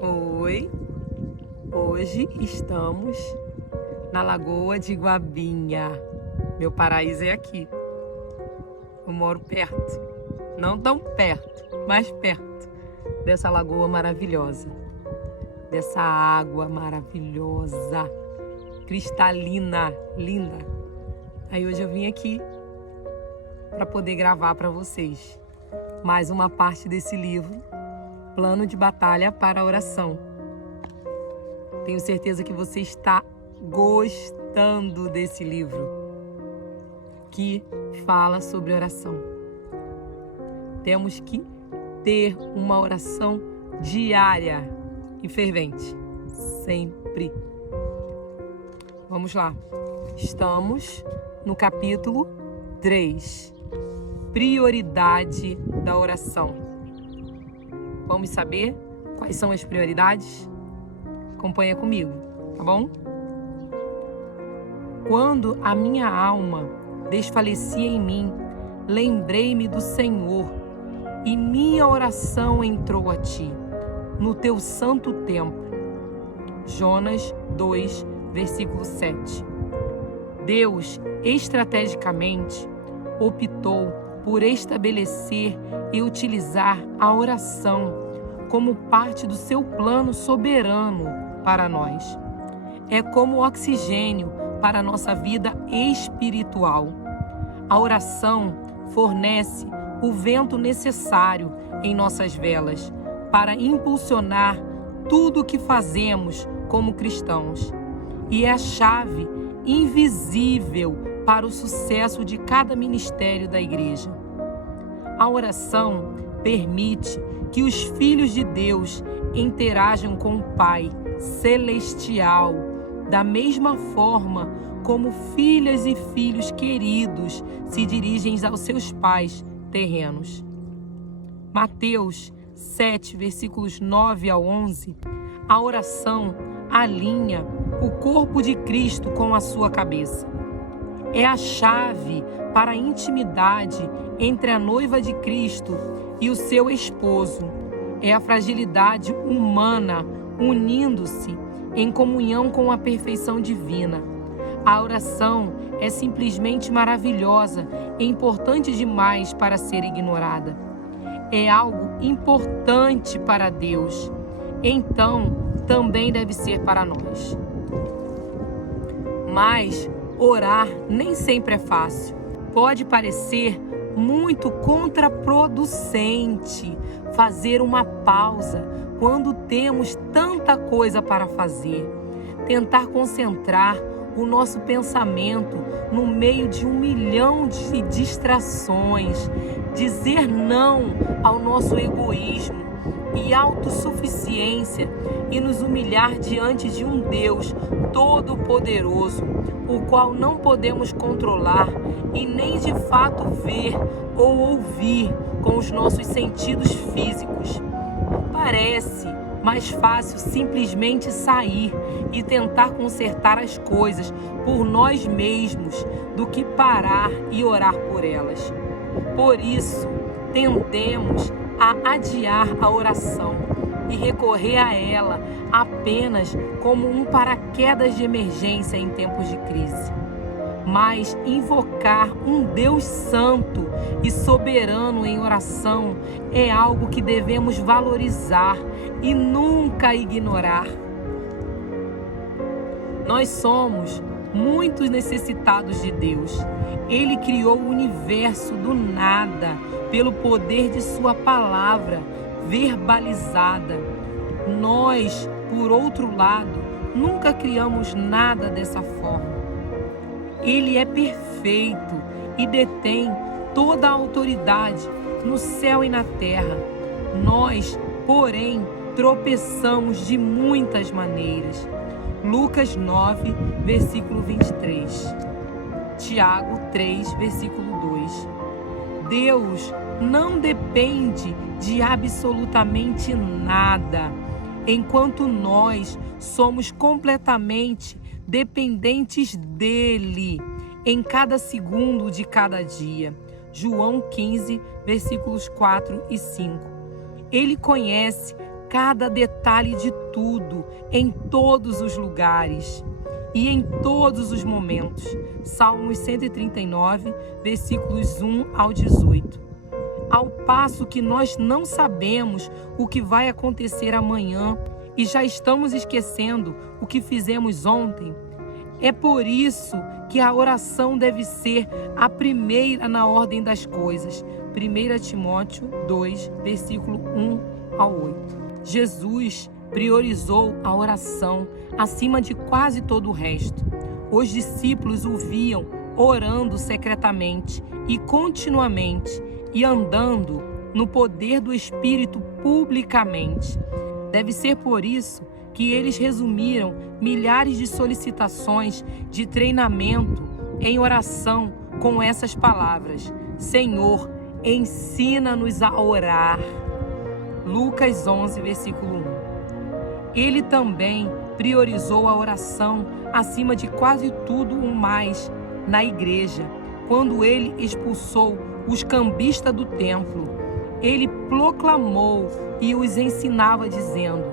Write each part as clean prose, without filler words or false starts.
Oi, hoje estamos na Lagoa de Guabinha. Meu paraíso é aqui. Eu moro perto, não tão perto, mas perto dessa lagoa maravilhosa, dessa água maravilhosa, cristalina, linda. Aí hoje eu vim aqui para poder gravar para vocês mais uma parte desse livro, Plano de Batalha para a Oração. Tenho certeza que você está gostando desse livro, que fala sobre oração. Temos que ter uma oração diária e fervente, sempre. Vamos lá. Estamos no capítulo 3, prioridade da oração. Vamos saber quais são as prioridades? Acompanha comigo, tá bom? Quando a minha alma desfalecia em mim, lembrei-me do Senhor e minha oração entrou a ti, no teu santo templo. Jonas 2, versículo 7. Deus, estrategicamente, optou por estabelecer e utilizar a oração como parte do seu plano soberano para nós. É como oxigênio para a nossa vida espiritual. A oração fornece o vento necessário em nossas velas para impulsionar tudo o que fazemos como cristãos. E é a chave invisível para o sucesso de cada ministério da igreja. A oração permite que os filhos de Deus interajam com o Pai Celestial, da mesma forma como filhas e filhos queridos se dirigem aos seus pais terrenos. Mateus 7, versículos 9 ao 11, a oração alinha o corpo de Cristo com a sua cabeça. É a chave para a intimidade entre a noiva de Cristo e o seu esposo. É a fragilidade humana unindo-se em comunhão com a perfeição divina. A oração é simplesmente maravilhosa e importante demais para ser ignorada. É algo importante para Deus, então também deve ser para nós. Mas orar nem sempre é fácil. Pode parecer muito contraproducente fazer uma pausa quando temos tanta coisa para fazer. Tentar concentrar o nosso pensamento no meio de 1 milhão de distrações. Dizer não ao nosso egoísmo e autossuficiência e nos humilhar diante de um Deus todo-poderoso, o qual não podemos controlar e nem de fato ver ou ouvir com os nossos sentidos físicos. Parece mais fácil simplesmente sair e tentar consertar as coisas por nós mesmos do que parar e orar por elas. Por isso, tendemos a adiar a oração e recorrer a ela apenas como um paraquedas de emergência em tempos de crise. Mas invocar um Deus santo e soberano em oração é algo que devemos valorizar e nunca ignorar. Nós somos muito necessitados de Deus. Ele criou o universo do nada pelo poder de sua palavra verbalizada. Nós, por outro lado, nunca criamos nada dessa forma. Ele é perfeito e detém toda a autoridade no céu e na terra. Nós, porém, tropeçamos de muitas maneiras. Lucas 9, versículo 23. Tiago 3, versículo 2. Deus não depende de absolutamente nada, enquanto nós somos completamente dependentes dele em cada segundo de cada dia. João 15, versículos 4 e 5. Ele conhece cada detalhe de tudo, em todos os lugares e em todos os momentos. Salmos 139, versículos 1 ao 18. Ao passo que nós não sabemos o que vai acontecer amanhã e já estamos esquecendo o que fizemos ontem, é por isso que a oração deve ser a primeira na ordem das coisas. 1 Timóteo 2, versículo 1 ao 8. Jesus priorizou a oração acima de quase todo o resto. Os discípulos o viam orando secretamente e continuamente e andando no poder do Espírito publicamente. Deve ser por isso que eles resumiram milhares de solicitações de treinamento em oração com essas palavras: Senhor, ensina-nos a orar. Lucas 11, versículo 1. Ele também priorizou a oração acima de quase tudo o mais na igreja. Quando ele expulsou os cambistas do templo, ele proclamou e os ensinava dizendo: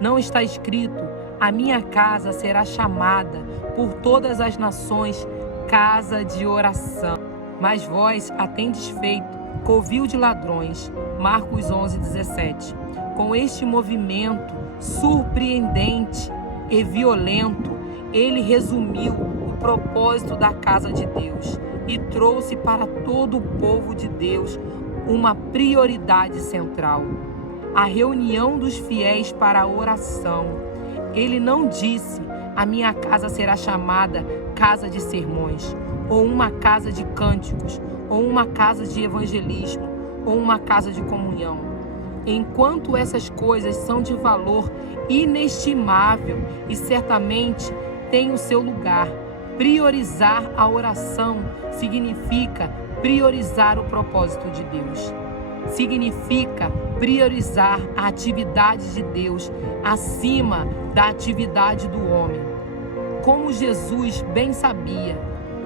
não está escrito, a minha casa será chamada por todas as nações casa de oração. Mas vós a tendes feito covil de ladrões. Marcos 11, 17. Com este movimento surpreendente e violento, ele resumiu o propósito da casa de Deus e trouxe para todo o povo de Deus uma prioridade central: a reunião dos fiéis para a oração. Ele não disse: a minha casa será chamada casa de sermões, ou uma casa de cânticos, ou uma casa de evangelismo, ou uma casa de comunhão. Enquanto essas coisas são de valor inestimável e certamente têm o seu lugar, priorizar a oração significa priorizar o propósito de Deus. Significa priorizar a atividade de Deus acima da atividade do homem. Como Jesus bem sabia,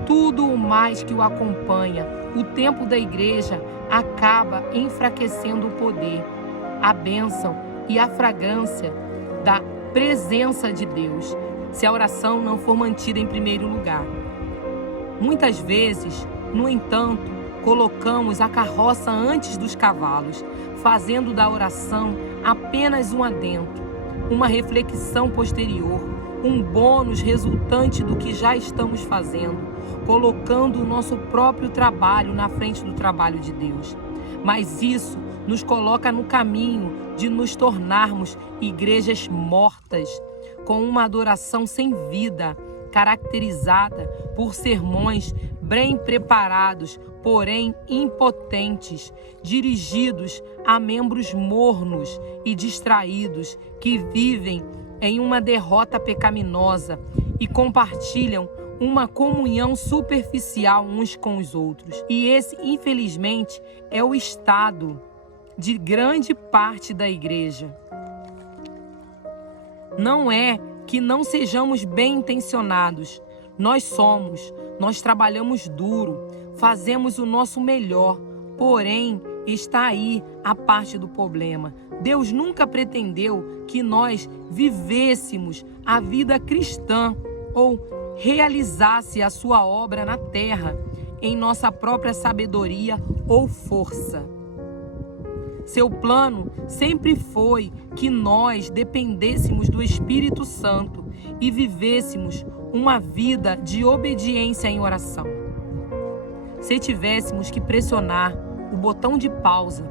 tudo o mais que o acompanha, o tempo da igreja acaba enfraquecendo o poder, a bênção e a fragrância da presença de Deus, se a oração não for mantida em primeiro lugar. Muitas vezes, no entanto, colocamos a carroça antes dos cavalos, fazendo da oração apenas um adendo, uma reflexão posterior, um bônus resultante do que já estamos fazendo, colocando o nosso próprio trabalho na frente do trabalho de Deus. Mas isso nos coloca no caminho de nos tornarmos igrejas mortas, com uma adoração sem vida, caracterizada por sermões bem preparados, porém impotentes, dirigidos a membros mornos e distraídos que vivem em uma derrota pecaminosa e compartilham uma comunhão superficial uns com os outros. E esse, infelizmente, é o estado de grande parte da igreja. Não é que não sejamos bem intencionados. Nós trabalhamos duro, fazemos o nosso melhor, porém está aí a parte do problema. Deus nunca pretendeu que nós vivêssemos a vida cristã ou realizasse a sua obra na terra em nossa própria sabedoria ou força. Seu plano sempre foi que nós dependêssemos do Espírito Santo e vivêssemos uma vida de obediência em oração. Se tivéssemos que pressionar o botão de pausa,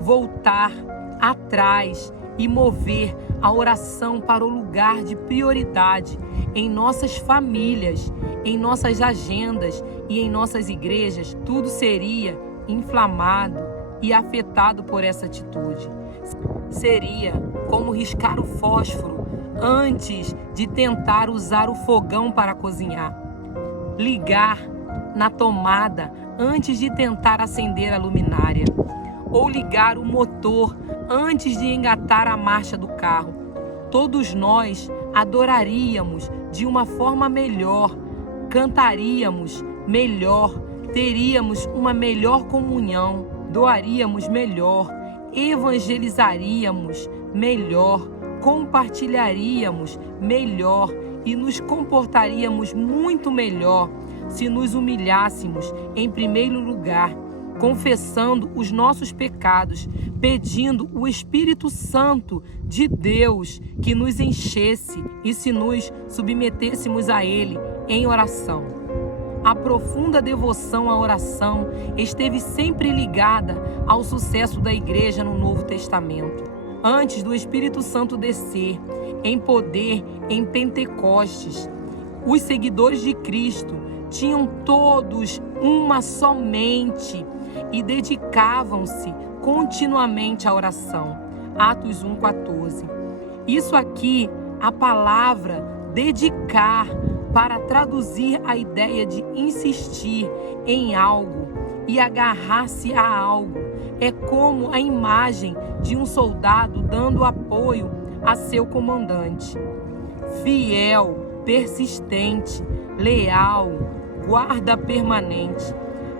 voltar atrás e mover a oração para o lugar de prioridade em nossas famílias, em nossas agendas e em nossas igrejas, tudo seria inflamado e afetado por essa atitude. Seria como riscar o fósforo antes de tentar usar o fogão para cozinhar. Ligar na tomada antes de tentar acender a luminária. Ou ligar o motor antes de engatar a marcha do carro. Todos nós adoraríamos de uma forma melhor, cantaríamos melhor, teríamos uma melhor comunhão, doaríamos melhor, evangelizaríamos melhor, compartilharíamos melhor e nos comportaríamos muito melhor se nos humilhássemos em primeiro lugar, confessando os nossos pecados, pedindo o Espírito Santo de Deus que nos enchesse e se nos submetêssemos a Ele em oração. A profunda devoção à oração esteve sempre ligada ao sucesso da igreja no Novo Testamento. Antes do Espírito Santo descer em poder em Pentecostes, os seguidores de Cristo tinham todos uma só mente e dedicavam-se continuamente à oração. Atos 1:14. Isso aqui, a palavra dedicar, para traduzir a ideia de insistir em algo e agarrar-se a algo. É como a imagem de um soldado dando apoio a seu comandante. Fiel, persistente, leal, guarda permanente.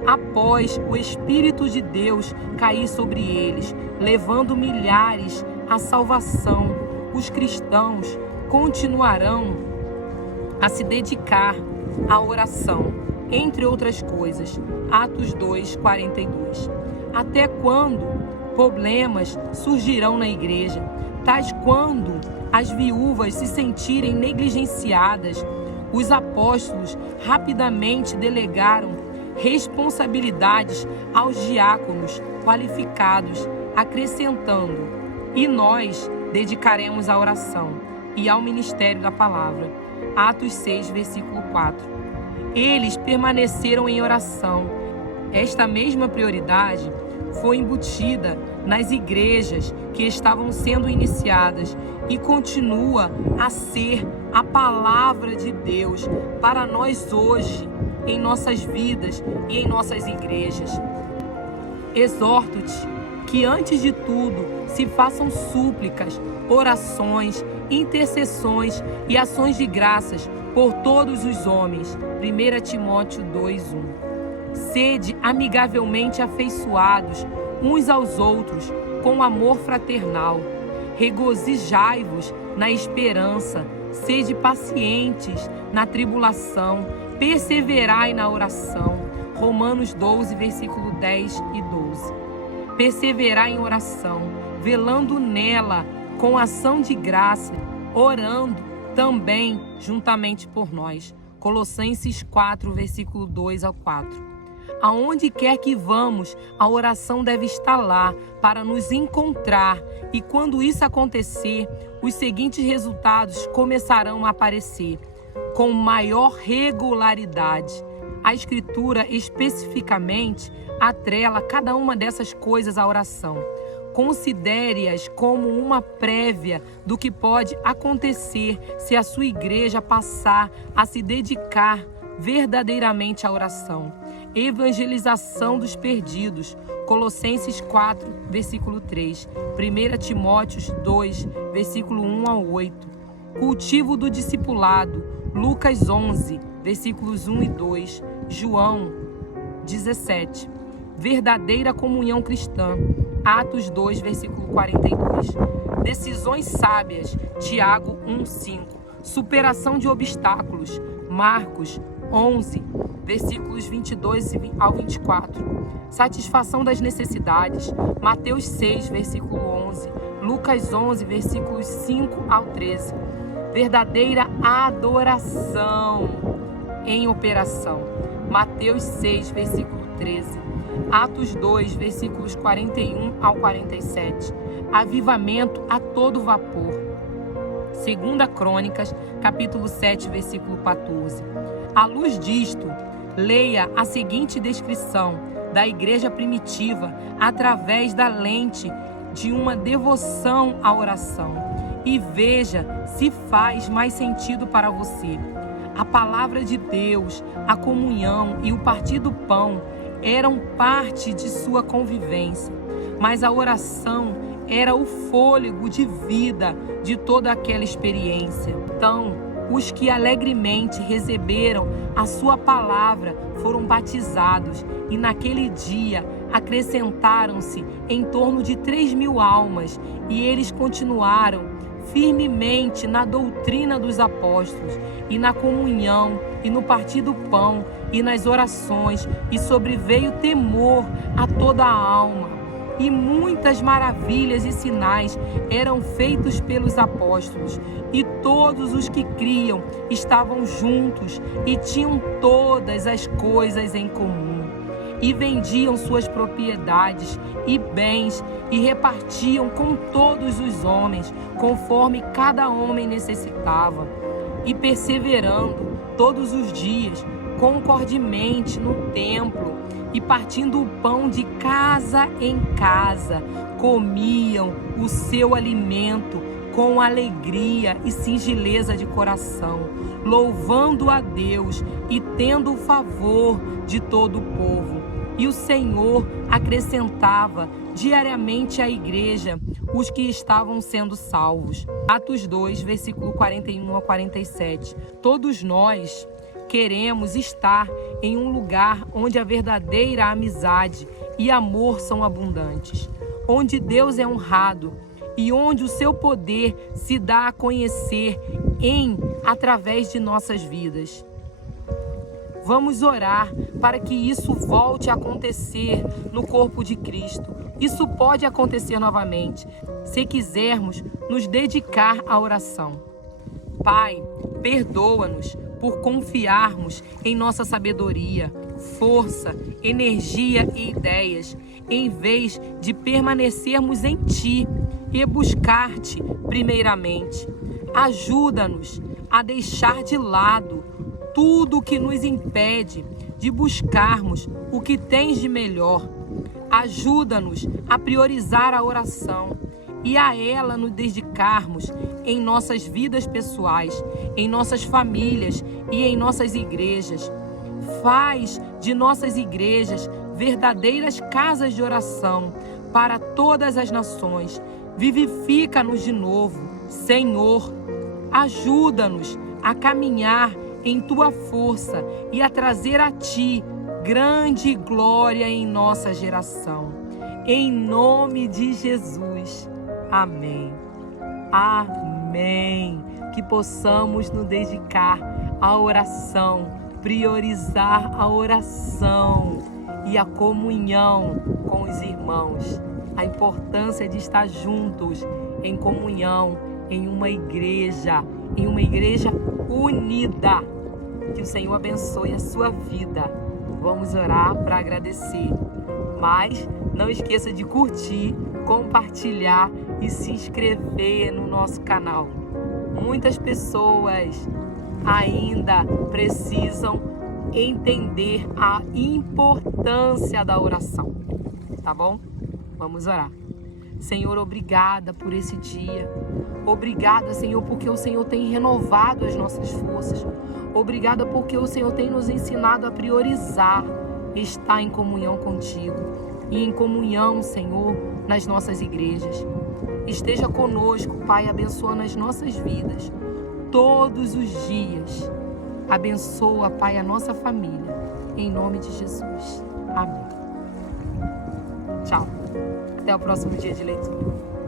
Após o Espírito de Deus cair sobre eles, levando milhares à salvação, os cristãos continuarão a se dedicar à oração, entre outras coisas. Atos 2:42. Até quando problemas surgirão na igreja, tais quando as viúvas se sentirem negligenciadas, os apóstolos rapidamente delegaram responsabilidades aos diáconos qualificados, acrescentando: e nós dedicaremos à oração e ao ministério da palavra. Atos 6, versículo 4. Eles permaneceram em oração. Esta mesma prioridade foi embutida nas igrejas que estavam sendo iniciadas e continua a ser a palavra de Deus para nós hoje, em nossas vidas e em nossas igrejas. Exorto-te que antes de tudo se façam súplicas, orações, intercessões e ações de graças por todos os homens. 1 Timóteo 2:1. Sede amigavelmente afeiçoados uns aos outros com amor fraternal. Regozijai-vos na esperança, sede pacientes na tribulação, perseverai na oração. Romanos 12, versículo 10 e 12. Perseverai em oração, velando nela com ação de graça, orando também juntamente por nós. Colossenses 4, versículo 2 ao 4. Aonde quer que vamos, a oração deve estar lá para nos encontrar, e quando isso acontecer, os seguintes resultados começarão a aparecer com maior regularidade. A Escritura especificamente atrela cada uma dessas coisas à oração. Considere-as como uma prévia do que pode acontecer se a sua igreja passar a se dedicar verdadeiramente à oração. Evangelização dos perdidos. Colossenses 4, versículo 3. 1 Timóteo 2, versículo 1 ao 8. Cultivo do discipulado. Lucas 11, versículos 1 e 2. João 17. Verdadeira comunhão cristã. Atos 2, versículo 42. Decisões sábias. Tiago 1, 5. Superação de obstáculos. Marcos 11, versículos 22 ao 24. Satisfação das necessidades. Mateus 6, versículo 11. Lucas 11, versículos 5 ao 13. Verdadeira adoração em operação. Mateus 6, versículo 13. Atos 2, versículos 41 ao 47. Avivamento a todo vapor. 2 Crônicas, capítulo 7, versículo 14. À luz disto, leia a seguinte descrição da igreja primitiva através da lente de uma devoção à oração e veja se faz mais sentido para você. A palavra de Deus, a comunhão e o partir do pão eram parte de sua convivência, mas a oração era o fôlego de vida de toda aquela experiência. Então, os que alegremente receberam a sua palavra foram batizados e naquele dia acrescentaram-se em torno de 3.000 almas, e eles continuaram firmemente na doutrina dos apóstolos, e na comunhão, e no partir do pão, e nas orações, e sobreveio temor a toda a alma. E muitas maravilhas e sinais eram feitos pelos apóstolos, e todos os que criam estavam juntos e tinham todas as coisas em comum. E vendiam suas propriedades e bens e repartiam com todos os homens, conforme cada homem necessitava. E perseverando todos os dias, concordemente no templo, e partindo o pão de casa em casa, comiam o seu alimento com alegria e singeleza de coração, louvando a Deus e tendo o favor de todo o povo. E o Senhor acrescentava diariamente à igreja os que estavam sendo salvos. Atos 2, versículo 41 a 47. Todos nós queremos estar em um lugar onde a verdadeira amizade e amor são abundantes, onde Deus é honrado e onde o seu poder se dá a conhecer através de nossas vidas. Vamos orar para que isso volte a acontecer no corpo de Cristo. Isso pode acontecer novamente, se quisermos nos dedicar à oração. Pai, perdoa-nos por confiarmos em nossa sabedoria, força, energia e ideias, em vez de permanecermos em Ti e buscar-te primeiramente. Ajuda-nos a deixar de lado tudo o que nos impede de buscarmos o que tens de melhor. Ajuda-nos a priorizar a oração e a ela nos dedicarmos em nossas vidas pessoais, em nossas famílias e em nossas igrejas. Faz de nossas igrejas verdadeiras casas de oração para todas as nações. Vivifica-nos de novo, Senhor. Ajuda-nos a caminhar em Tua força e a trazer a Ti grande glória em nossa geração. Em nome de Jesus. Amém. Amém. Que possamos nos dedicar à oração, priorizar a oração e a comunhão com os irmãos. A importância de estar juntos em comunhão, em uma igreja unida. Que o Senhor abençoe a sua vida. Vamos orar para agradecer. Mas não esqueça de curtir, compartilhar e se inscrever no nosso canal. Muitas pessoas ainda precisam entender a importância da oração. Tá bom? Vamos orar. Senhor, obrigada por esse dia. Obrigada, Senhor, porque o Senhor tem renovado as nossas forças. Obrigada porque o Senhor tem nos ensinado a priorizar estar em comunhão contigo e em comunhão, Senhor, nas nossas igrejas. Esteja conosco, Pai, abençoando as nossas vidas todos os dias. Abençoa, Pai, a nossa família. Em nome de Jesus. Amém. Tchau. Até o próximo dia de leitura.